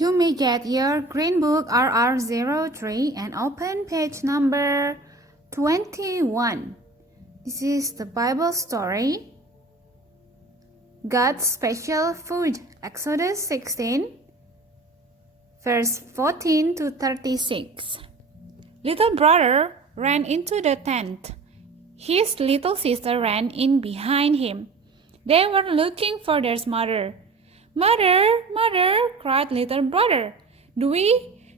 You may get your Green Book RR03 and open page number 21. This is the Bible story. God's special food, Exodus 16, verse 14 to 36. Little brother ran into the tent. His little sister ran in behind him. They were looking for their mother. "Mother, mother," cried little brother. "Do we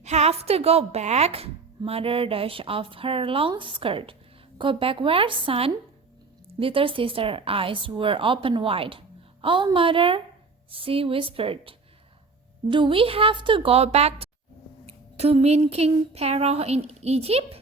have to go back?" Mother dashed off her long skirt. "Go back where, son?" Little sister's eyes were open wide. "Oh, mother," she whispered. "Do we have to go back to meet King Pharaoh in Egypt?"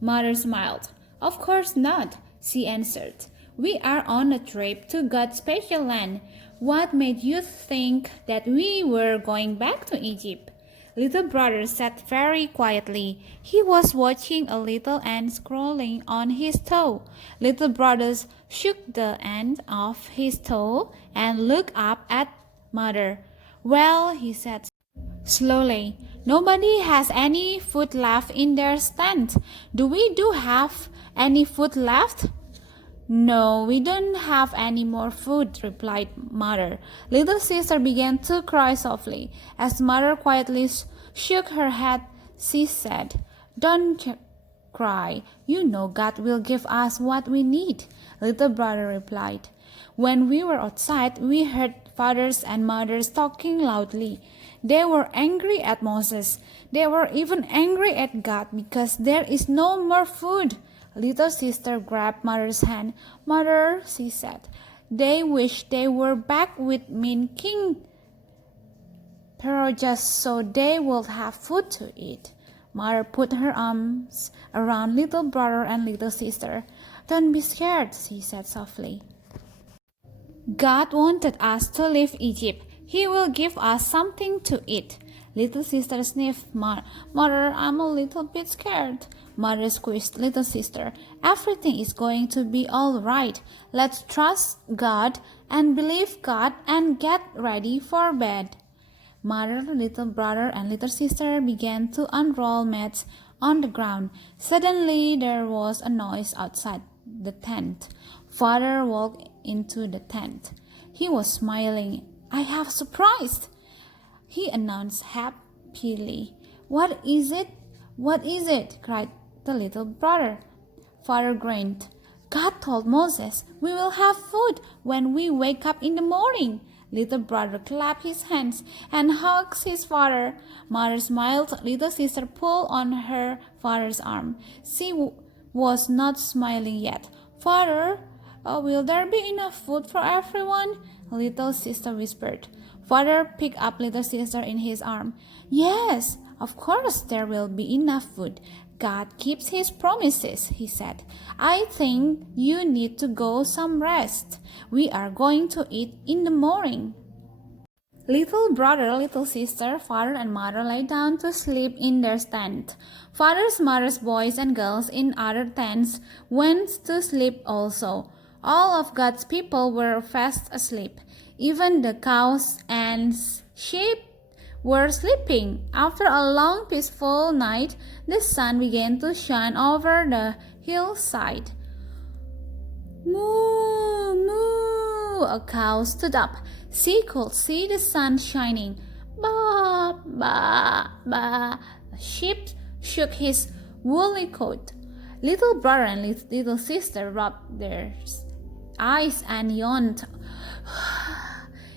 Mother smiled. "Of course not," she answered. "We are on a trip to God's special land. What made you think that we were going back to Egypt?" Little brother sat very quietly. He was watching a little ant crawling on his toe. Little brother shook the ant off his toe and looked up at mother. "Well," he said slowly, "nobody has any food left in their tent. Do we have any food left?" "No, we don't have any more food," replied mother. Little sister began to cry softly. As mother quietly shook her head, she said, "Don't cry. You know God will give us what we need." Little brother replied, "When we were outside, we heard fathers and mothers talking loudly. They were angry at Moses. They were even angry at God because there is no more food." Little sister grabbed mother's hand. "Mother," she said, "they wish they were back with mean King Pharaoh just so they would have food to eat." Mother put her arms around little brother and little sister. "Don't be scared," she said softly. "God wanted us to leave Egypt. He will give us something to eat." Little sister sniffed. "Mother, I'm a little bit scared." Mother squeezed little sister. "Everything is going to be all right. Let's trust God and believe God and get ready for bed." Mother, little brother, and little sister began to unroll mats on the ground. Suddenly there was a noise outside the tent. Father walked into the tent. He was smiling. "I have a surprise," he announced happily. "What is it? What is it?" cried the little brother. Father grinned. "God told Moses we will have food when we wake up in the morning." Little brother clapped his hands and hugged his father. Mother smiled. Little sister pulled on her father's arm. She was not smiling yet. "Father, will there be enough food for everyone?" Little sister whispered. Father picked up little sister in his arm. "Yes, of course there will be enough food. God keeps his promises," he said. "I think you need to go some rest. We are going to eat in the morning." Little brother, little sister, father and mother lay down to sleep in their tent. Fathers, mothers, boys and girls in other tents went to sleep also. All of God's people were fast asleep. Even the cows and sheep were sleeping. After a long peaceful night, the sun began to shine over the hillside. "Moo, moo!" A cow stood up. She could see the sun shining. "Ba, ba, ba!" A sheep shook his woolly coat. Little brother and little sister rubbed their eyes and yawned.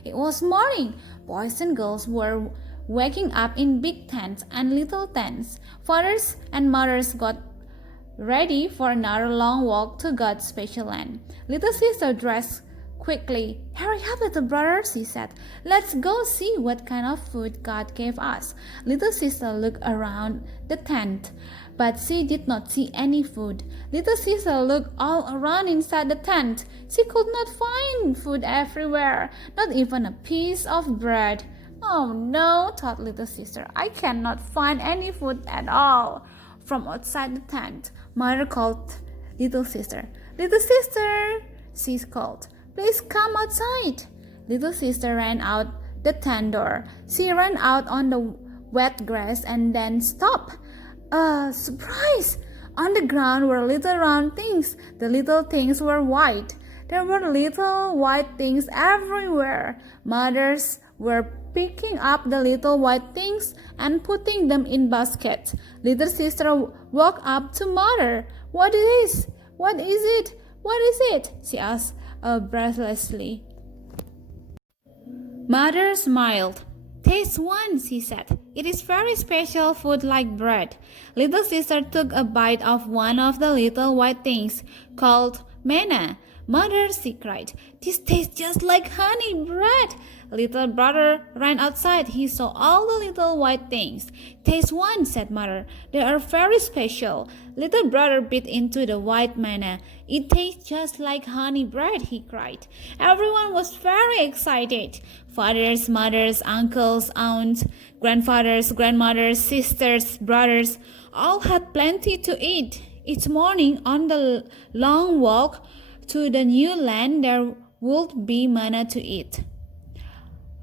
It was morning. Boys and girls were waking up in big tents and little tents. Fathers and mothers got ready for another long walk to God's special land. Little sister dressed quickly. "Hurry up, little brother," she said. "Let's go see what kind of food God gave us." Little sister looked around the tent, but she did not see any food. Little sister looked all around inside the tent. She could not find food everywhere, not even a piece of bread. "Oh no," thought little sister, "I cannot find any food at all." From outside the tent, mother called little sister. "Little sister," she called, "please come outside." Little sister ran out the tent door. She ran out on the wet grass and then stopped. Surprise! On the ground were little round things. The little things were white. There were little white things everywhere. Mothers were picking up the little white things and putting them in baskets. Little sister walked up to mother. What is this? What is it? What is it? She asked breathlessly. Mother smiled. Taste one, she said. It is very special food like bread. Little sister took a bite of one of the little white things, called manna. Mother, she cried, this tastes just like honey bread. Little brother ran outside. He saw all the little white things. Taste one, said mother. They are very special. Little brother bit into the white manna. It tastes just like honey bread, he cried. Everyone was very excited. Fathers, mothers, uncles, aunts, grandfathers, grandmothers, sisters, brothers, all had plenty to eat. Each morning on the long walk to the new land, there would be manna to eat.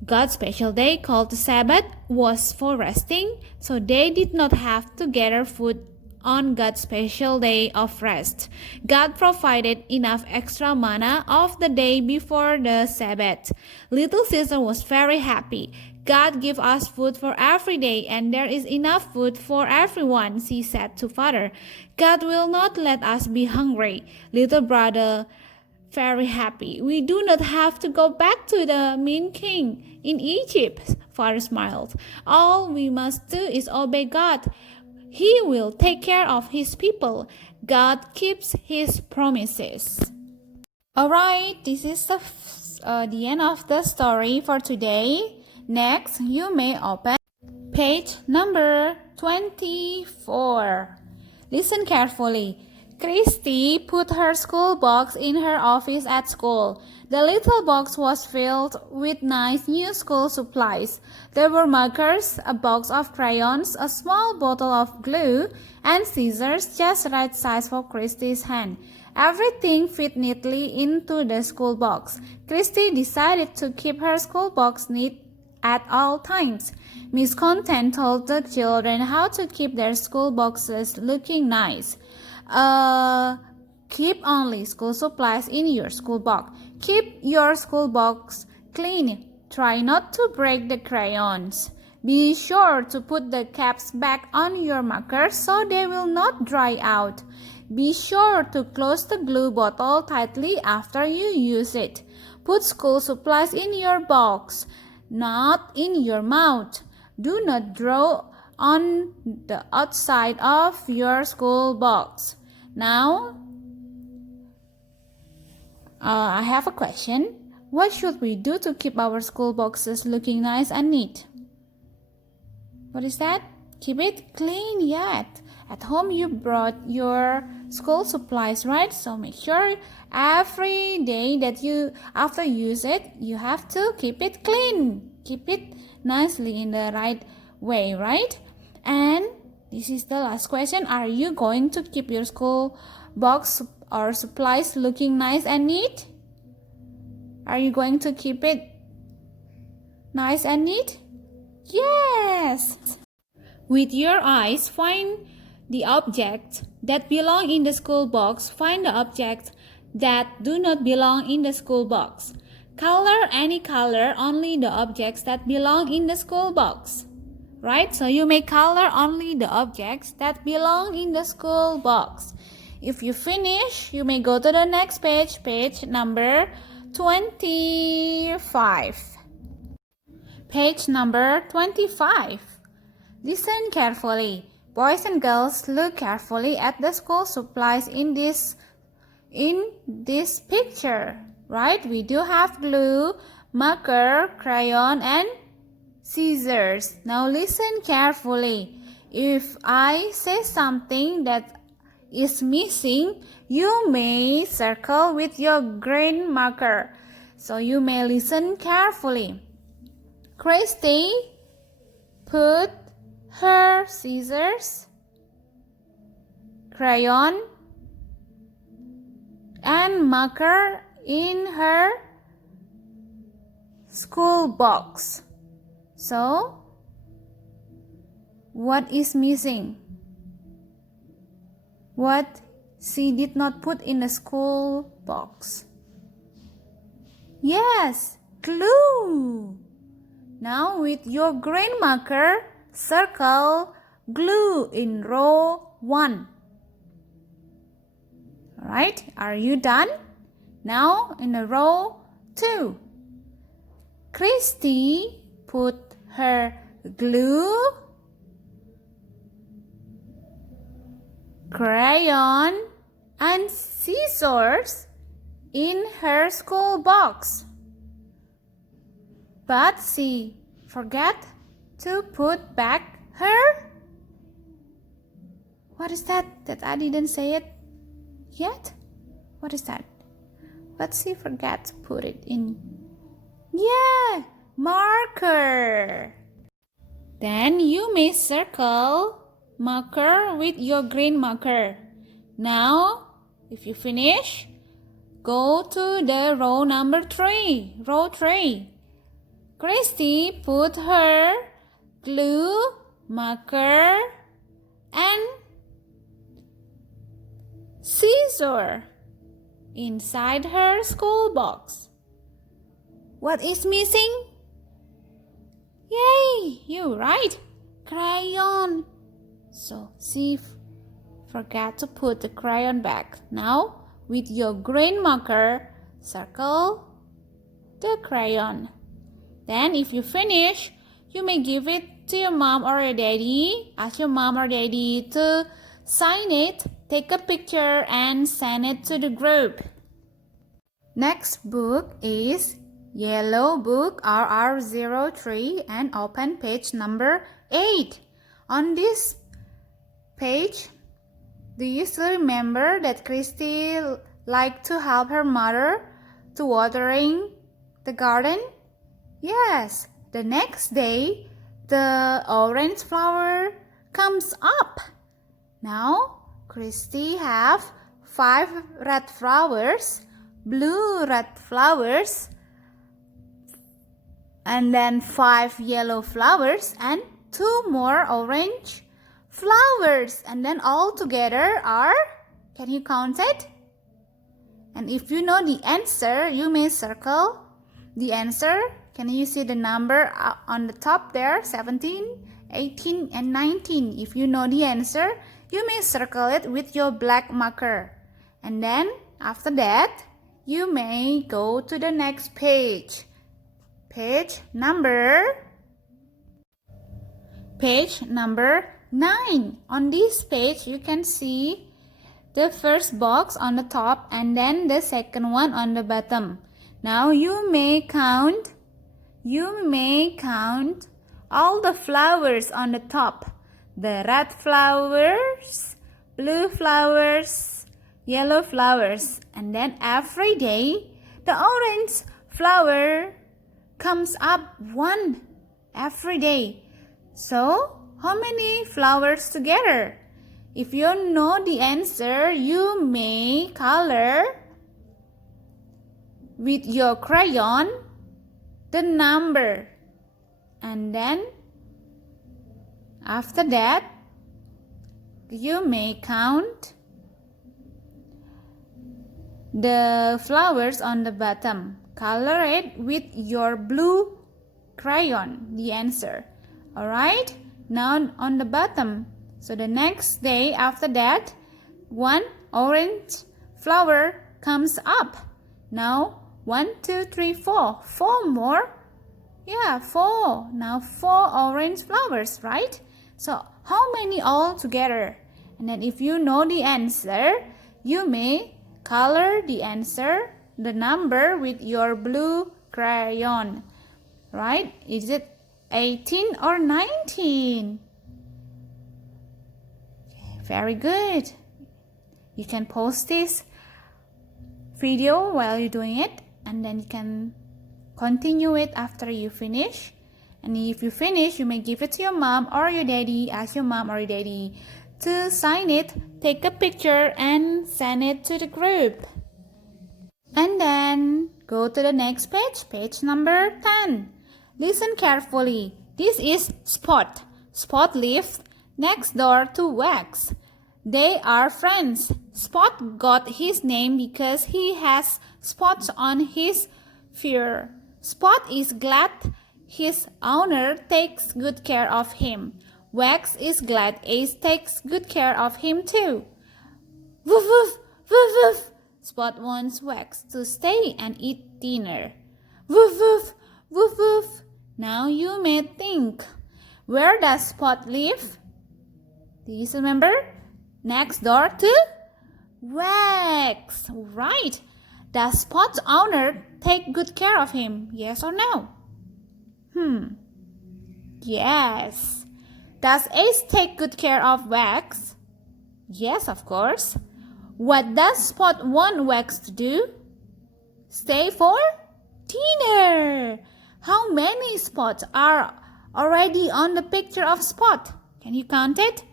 God's special day called the Sabbath was for resting, so they did not have to gather food on God's special day of rest. God provided enough extra manna of the day before the Sabbath. Little sister was very happy. God gave us food for every day, and there is enough food for everyone, she said to father. God will not let us be hungry. Little brother, very happy. We do not have to go back to the mean king in Egypt, father smiled. All we must do is obey God. He will take care of his people. God keeps his promises. Alright, this is the end of the story for today. Next, you may open page number 24. Listen carefully. Christy put her school box in her office at school. The little box was filled with nice new school supplies. There were markers, a box of crayons, a small bottle of glue, and scissors just right size for Christy's hand. Everything fit neatly into the school box. Christy decided to keep her school box neat at all times. Miss Content told the children how to keep their school boxes looking nice. Keep only school supplies in your school box. Keep your school box clean. Try not to break the crayons. Be sure to put the caps back on your markers so they will not dry out. Be sure to close the glue bottle tightly after you use it. Put school supplies in your box, not in your mouth. Do not draw on the outside of your school box. Now, I have a question. What should we do to keep our school boxes looking nice and neat? What is that? Keep it clean, yeah. At home you brought your school supplies, right? So make sure every day that you, after you use it, you have to keep it clean. Keep it nicely in the right way, right? And this is the last question. Are you going to keep your school box or supplies looking nice and neat? Are you going to keep it nice and neat? Yes! With your eyes, find the objects that belong in the school box. Find the objects that do not belong in the school box. Color any color, only the objects that belong in the school box. Right? So you may color only the objects that belong in the school box. If you finish, you may go to the next page, page number 25. Page number 25. Listen carefully. Boys and girls, look carefully at the school supplies in this picture. Right? We do have glue, marker, crayon, and scissors. Now listen carefully. If I say something that is missing, you may circle with your green marker. So you may listen carefully. Christy put her scissors, crayon, and marker in her school box. So, what is missing? What she did not put in the school box? Yes, glue. Now with your green marker, circle glue in row 1. Alright, are you done? Now in the row 2. Christy put her glue, crayon and scissors in her school box. But she forgot to put back her... What is that I didn't say it yet? What is that? But she forgot to put it in. Yeah, marker. Then you may circle marker with your green marker. Now, if you finish, go to the row number 3. Row 3. Christy put her glue, marker, and scissor inside her school box. What is missing? Yay, you're right. Crayon. So she forgot to put the crayon back. Now, with your green marker, circle the crayon. Then, if you finish, you may give it to your mom or your daddy. Ask your mom or daddy to sign it, take a picture, and send it to the group. Next book is Yellow Book RR03 and open page number 8. On this page, do you still remember that Christy liked to help her mother to watering the garden? Yes, the next day, the orange flower comes up. Now, Christy have 5 red flowers, blue red flowers, and then 5 yellow flowers and 2 more orange flowers. And then all together are, can you count it? And if you know the answer, you may circle the answer. Can you see the number on the top there? 17, 18, and 19. If you know the answer, you may circle it with your black marker. And then, after that, you may go to the next page. Page number 9. On this page, you can see the first box on the top and then the second one on the bottom. Now you may count all the flowers on the top. The red flowers, blue flowers, yellow flowers. And then every day, the orange flower comes up 1 every day. So, how many flowers together? If you know the answer, you may color with your crayon the number. And then, after that, you may count the flowers on the bottom. Color it with your blue crayon, the answer. Alright? Now on the bottom. So the next day after that, 1 orange flower comes up. Now 1, 2, 3, 4. 4 more. Yeah, 4. Now 4 orange flowers, right? So how many all together? And then if you know the answer, you may color the answer, the number with your blue crayon. Right? Is it 18 or 19? Very good. You can pause this video while you're doing it, and then you can continue it after you finish. And if you finish, you may give it to your mom or your daddy. Ask your mom or your daddy to sign it, take a picture, and send it to the group. And then go to the next page, page number 10. Listen carefully. This is Spot. Spot lives next door to Wax. They are friends. Spot got his name because he has spots on his fur. Spot is glad his owner takes good care of him. Wax is glad Ace takes good care of him too. Woof woof, woof woof. Spot wants Wax to stay and eat dinner. Woof woof, woof woof. Now you may think, where does Spot live? Do you remember? Next door to Wax. Right. Does Spot's owner take good care of him? Yes or no? Yes. Does Ace take good care of Wax? Yes, of course. What does Spot want Wax to do? Stay for dinner. How many spots are already on the picture of Spot? Can you count it?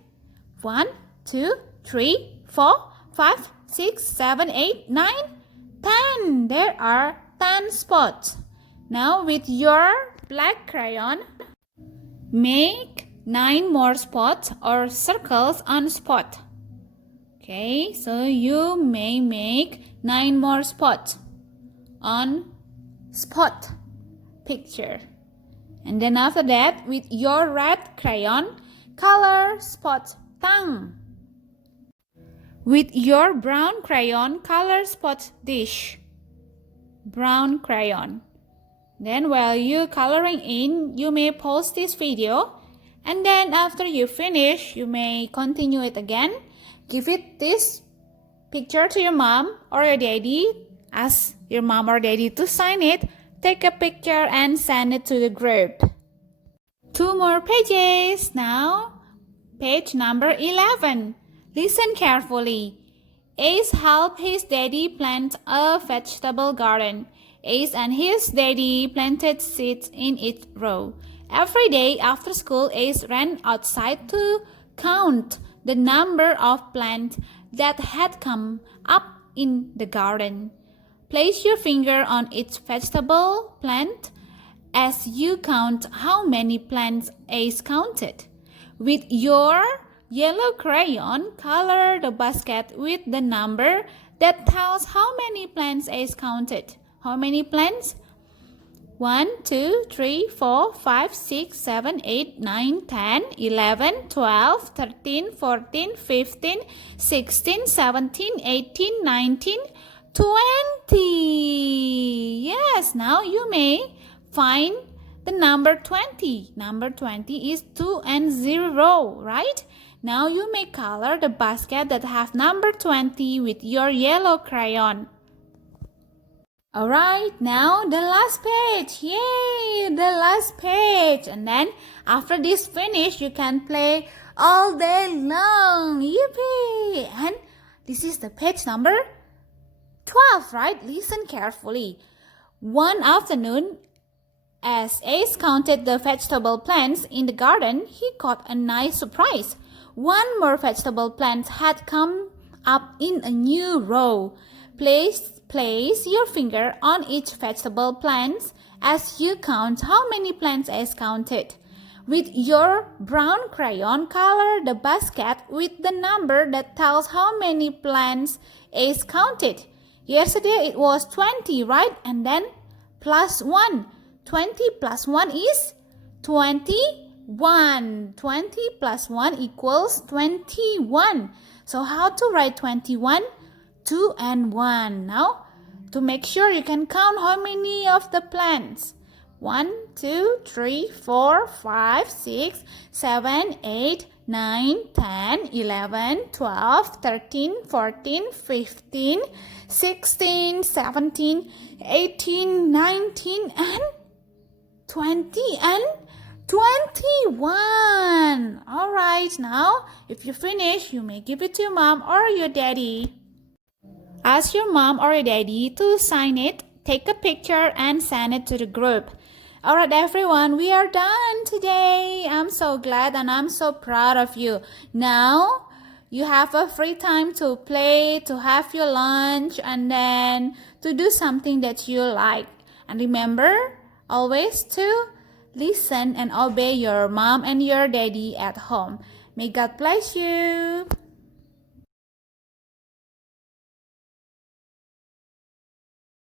1, 2, 3, 4, 5, 6, 7, 8, 9, 10. There are 10 spots. Now with your black crayon, make 9 more spots or circles on Spot. Okay, so you may make 9 more spots on Spot picture. And then after that, with your red crayon, color Spot's tongue. With your brown crayon, color Spot's dish. Brown crayon. Then while you coloring in, you may pause this video. And then after you finish, you may continue it again. Give it this picture to your mom or your daddy. Ask your mom or daddy to sign it. Take a picture and send it to the group. 2 more pages. Now, page number 11. Listen carefully. Ace helped his daddy plant a vegetable garden. Ace and his daddy planted seeds in each row. Every day after school, Ace ran outside to count the number of plants that had come up in the garden. Place your finger on each vegetable plant as you count how many plants Ace counted. With your yellow crayon, color the basket with the number that tells how many plants Ace counted. How many plants? 1, 2, 3, 4, 5, 6, 7, 8, 9, 10, 11, 12, 13, 14, 15, 16, 17, 18, 19, 20. Yes, now you may find the number 20. Number 20 is 2 and 0, right? Now you may color the basket that have number 20 with your yellow crayon. Alright, now the last page. Yay, the last page. And then after this finish, you can play all day long. Yippee! And this is the page number 12, right? Listen carefully. One afternoon, as Ace counted the vegetable plants in the garden, he got a nice surprise. One more vegetable plant had come up in a new row. Place your finger on each vegetable plant as you count how many plants Ace counted. With your brown crayon, color the basket with the number that tells how many plants Ace counted. Yesterday it was 20, right? And then plus 1. 20 plus 1 is 21. 20 plus 1 equals 21. So how to write 21? 2 and 1. Now, to make sure you can count how many of the plants. 1, 2, 3, 4, 5, 6, 7, 8, 9, 10, 11, 12, 13, 14, 15, 16, 17, 18, 19, and 20 and 21. Alright, now if you finish, you may give it to your mom or your daddy. Ask your mom or your daddy to sign it, take a picture, and send it to the group. Alright everyone, we are done today. I'm so glad and I'm so proud of you. Now, you have a free time to play, to have your lunch, and then to do something that you like. And remember, always to listen and obey your mom and your daddy at home. May God bless you.